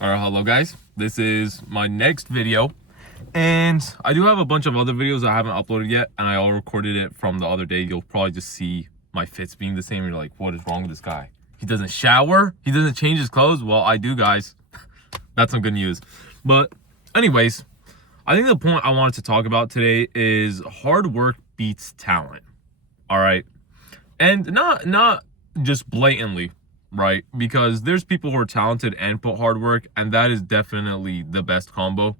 Alright, hello guys. This is my next video. And I do have a bunch of other videos I haven't uploaded yet, and I all recorded it from the other day. You'll probably just see my fits being the same. You're like, what is wrong with this guy? He doesn't shower? He doesn't change his clothes? Well, I do, guys. That's some good news. But anyways, I think the point I wanted to talk about today is hard work beats talent. Alright. And not just blatantly, right? Because there's people who are talented and put hard work, and that is definitely the best combo.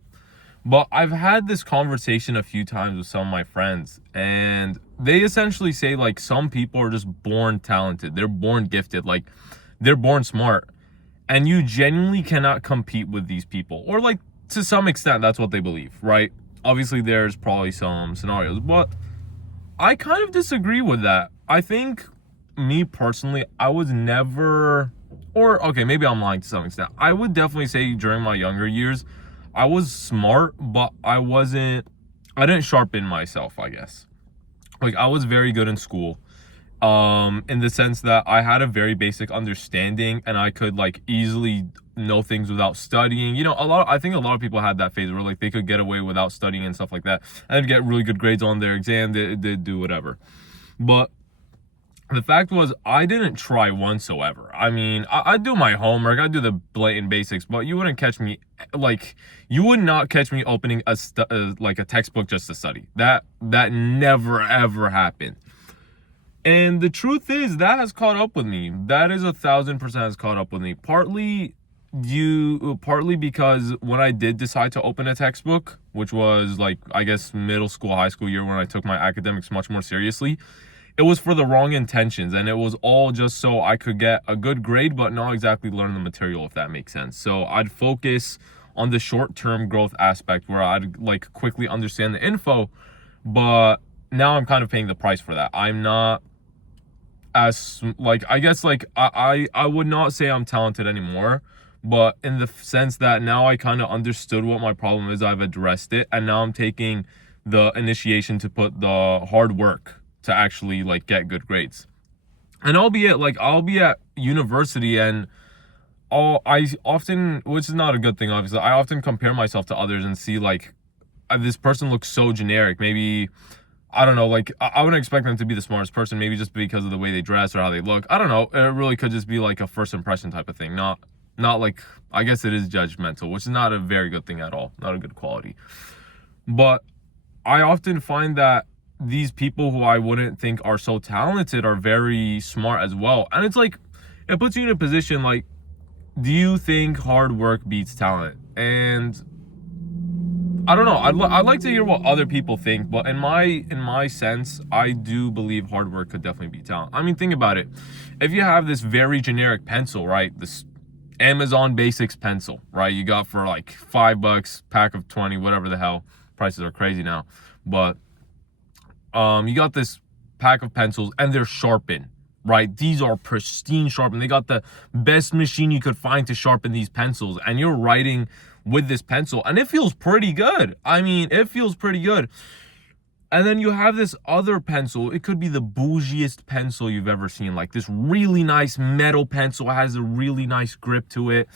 But I've had this conversation a few times with some of my friends, and they essentially say, like, some people are just born talented. They're born gifted. Like, they're born smart. And you genuinely cannot compete with these people. Or, like, to some extent, that's what they believe, right? Obviously, there's probably some scenarios, but I kind of disagree with that. I think, me personally, I was never, or okay, maybe I'm lying to some extent. I would definitely say during my younger years, I was smart, but I didn't sharpen myself, I guess. Like, I was very good in school, in the sense that I had a very basic understanding, and I could, like, easily know things without studying. You know, I think a lot of people had that phase where, like, they could get away without studying and stuff like that, and they'd get really good grades on their exam. They'd do whatever. But the fact was, I didn't try whatsoever. I mean, I do my homework, I do the blatant basics, but you wouldn't catch me, like, you would not catch me opening like a textbook just to study. That never ever happened. And the truth is, that has caught up with me. That is 1,000% has caught up with me. Partly because when I did decide to open a textbook, which was, like, I guess middle school, high school year, when I took my academics much more seriously, it was for the wrong intentions, and it was all just so I could get a good grade, but not exactly learn the material, if that makes sense. So I'd focus on the short-term growth aspect, where I'd, like, quickly understand the info, but now I'm kind of paying the price for that. I'm not as, like, I guess, like, I would not say I'm talented anymore, but in the sense that now I kind of understood what my problem is, I've addressed it, and now I'm taking the initiation to put the hard work to actually, like, get good grades. And I'll be at university, and I often, which is not a good thing, obviously, I often compare myself to others and see, like, this person looks so generic. Maybe, I don't know, like, I wouldn't expect them to be the smartest person, maybe just because of the way they dress or how they look. I don't know. It really could just be like a first impression type of thing. Not like, I guess it is judgmental, which is not a very good thing at all. Not a good quality. But I often find that these people who I wouldn't think are so talented are very smart as well. And it's like, it puts you in a position, like, do you think hard work beats talent? And I don't know. I'd like to hear what other people think, but in my sense, I do believe hard work could definitely beat talent. I mean, think about it. If you have this very generic pencil, right? This Amazon Basics pencil, right? You got for like $5, pack of 20, whatever the hell. Prices are crazy now. But you got this pack of pencils, and they're sharpened, right? These are pristine sharpened. They got the best machine you could find to sharpen these pencils, and you're writing with this pencil, and it feels pretty good. I mean, it feels pretty good. And then you have this other pencil. It could be the bougiest pencil you've ever seen, like this really nice metal pencil. It has a really nice grip to it,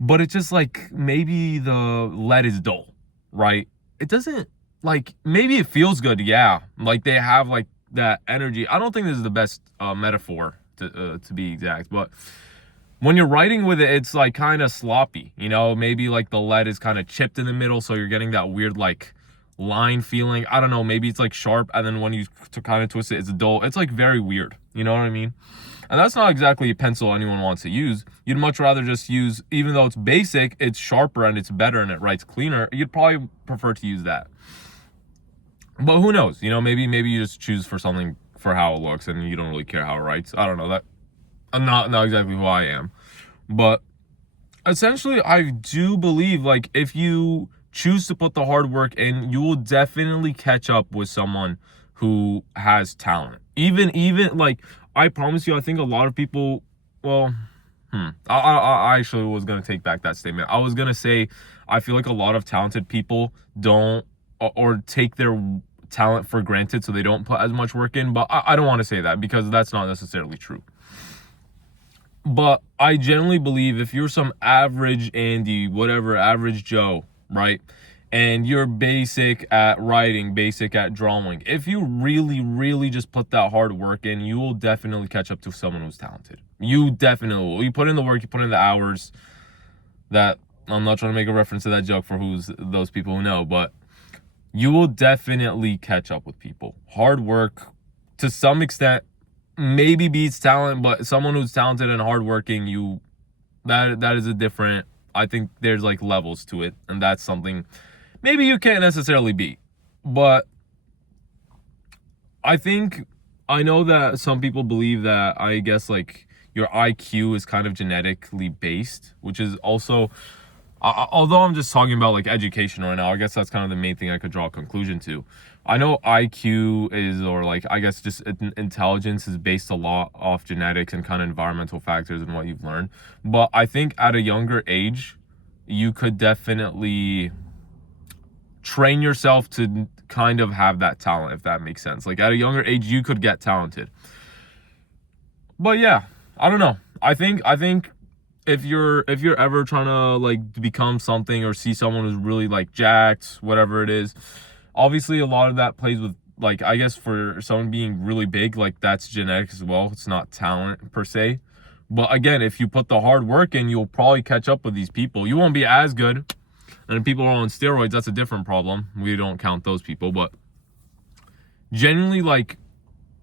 but it's just like, maybe the lead is dull, right? It doesn't, like, maybe it feels good, yeah, like they have, like, that energy. I don't think this is the best metaphor to be exact, but when you're writing with it, it's like kind of sloppy, you know? Maybe like the lead is kind of chipped in the middle, so you're getting that weird, like, line feeling. I don't know, maybe it's like sharp, and then when you kind of twist it, it's dull. It's like very weird, you know what I mean? And that's not exactly a pencil anyone wants to use. You'd much rather just use, even though it's basic, it's sharper and it's better and it writes cleaner, you'd probably prefer to use that. But who knows? You know, maybe you just choose for something for how it looks, and you don't really care how it writes. I don't know. That I'm not exactly who I am. But essentially, I do believe, like, if you choose to put the hard work in, you will definitely catch up with someone who has talent. Even like, I promise you, I think a lot of people, well, I actually was going to take back that statement. I was going to say, I feel like a lot of talented people don't, or take their talent for granted, so they don't put as much work in. But I don't want to say that, because that's not necessarily true. But I generally believe if you're some average Andy, whatever, average Joe, right? And you're basic at writing, basic at drawing, if you really, really just put that hard work in, you will definitely catch up to someone who's talented. You definitely will. You put in the work, you put in the hours. That, I'm not trying to make a reference to that joke for those people who know, but you will definitely catch up with people. Hard work, to some extent, maybe beats talent, but someone who's talented and hardworking, that is a different. I think there's like levels to it, and that's something maybe you can't necessarily beat. But I know that some people believe that, I guess, like, your IQ is kind of genetically based, which is also, although I'm just talking about like education right now, I guess that's kind of the main thing I could draw a conclusion to. I know IQ is, or like, I guess just intelligence is based a lot off genetics and kind of environmental factors and what you've learned. But I think at a younger age, you could definitely train yourself to kind of have that talent, if that makes sense. Like, at a younger age, you could get talented. But yeah, I don't know. I think if you're ever trying to like become something or see someone who's really like jacked, whatever it is, obviously a lot of that plays with, like, I guess for someone being really big, like, that's genetics as well. It's not talent per se. But again, if you put the hard work in, you'll probably catch up with these people. You won't be as good. And if people are on steroids, that's a different problem. We don't count those people. But genuinely, like,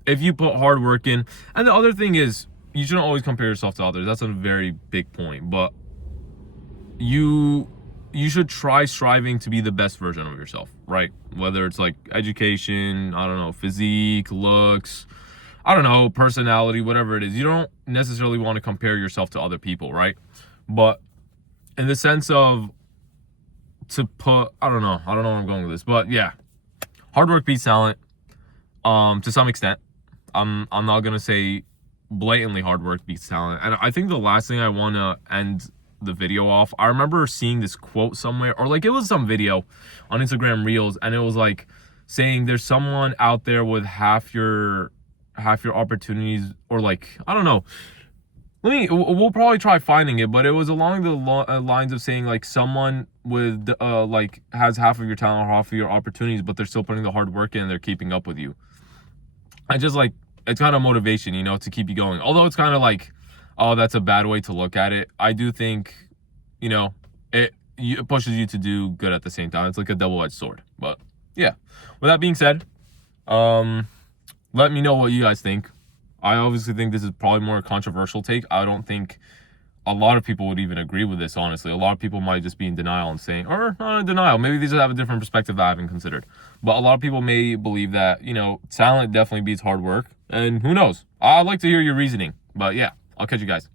if you put hard work in, and the other thing is, you shouldn't always compare yourself to others. That's a very big point. But you should try striving to be the best version of yourself, right? Whether it's like education, I don't know, physique, looks, I don't know, personality, whatever it is. You don't necessarily want to compare yourself to other people, right? But in the sense of, to put, I don't know where I'm going with this, but yeah, hard work beats talent, to some extent. I'm not gonna say blatantly hard work beats talent. And I think the last thing I want to end the video off, I remember seeing this quote somewhere, or like it was some video on Instagram Reels, and it was like saying there's someone out there with half your opportunities, or like, I don't know. We'll probably try finding it, but it was along the lines of saying like someone with like has half of your talent or half of your opportunities, but they're still putting the hard work in and they're keeping up with you. I just like, it's kind of motivation, you know, to keep you going. Although it's kind of like, oh, that's a bad way to look at it. I do think, you know, it pushes you to do good at the same time. It's like a double-edged sword. But yeah, with that being said, let me know what you guys think. I obviously think this is probably more a controversial take. I don't think a lot of people would even agree with this, honestly. A lot of people might just be in denial and saying, or not in denial, maybe they just have a different perspective that I haven't considered. But a lot of people may believe that, you know, talent definitely beats hard work. And who knows? I'd like to hear your reasoning. But yeah, I'll catch you guys.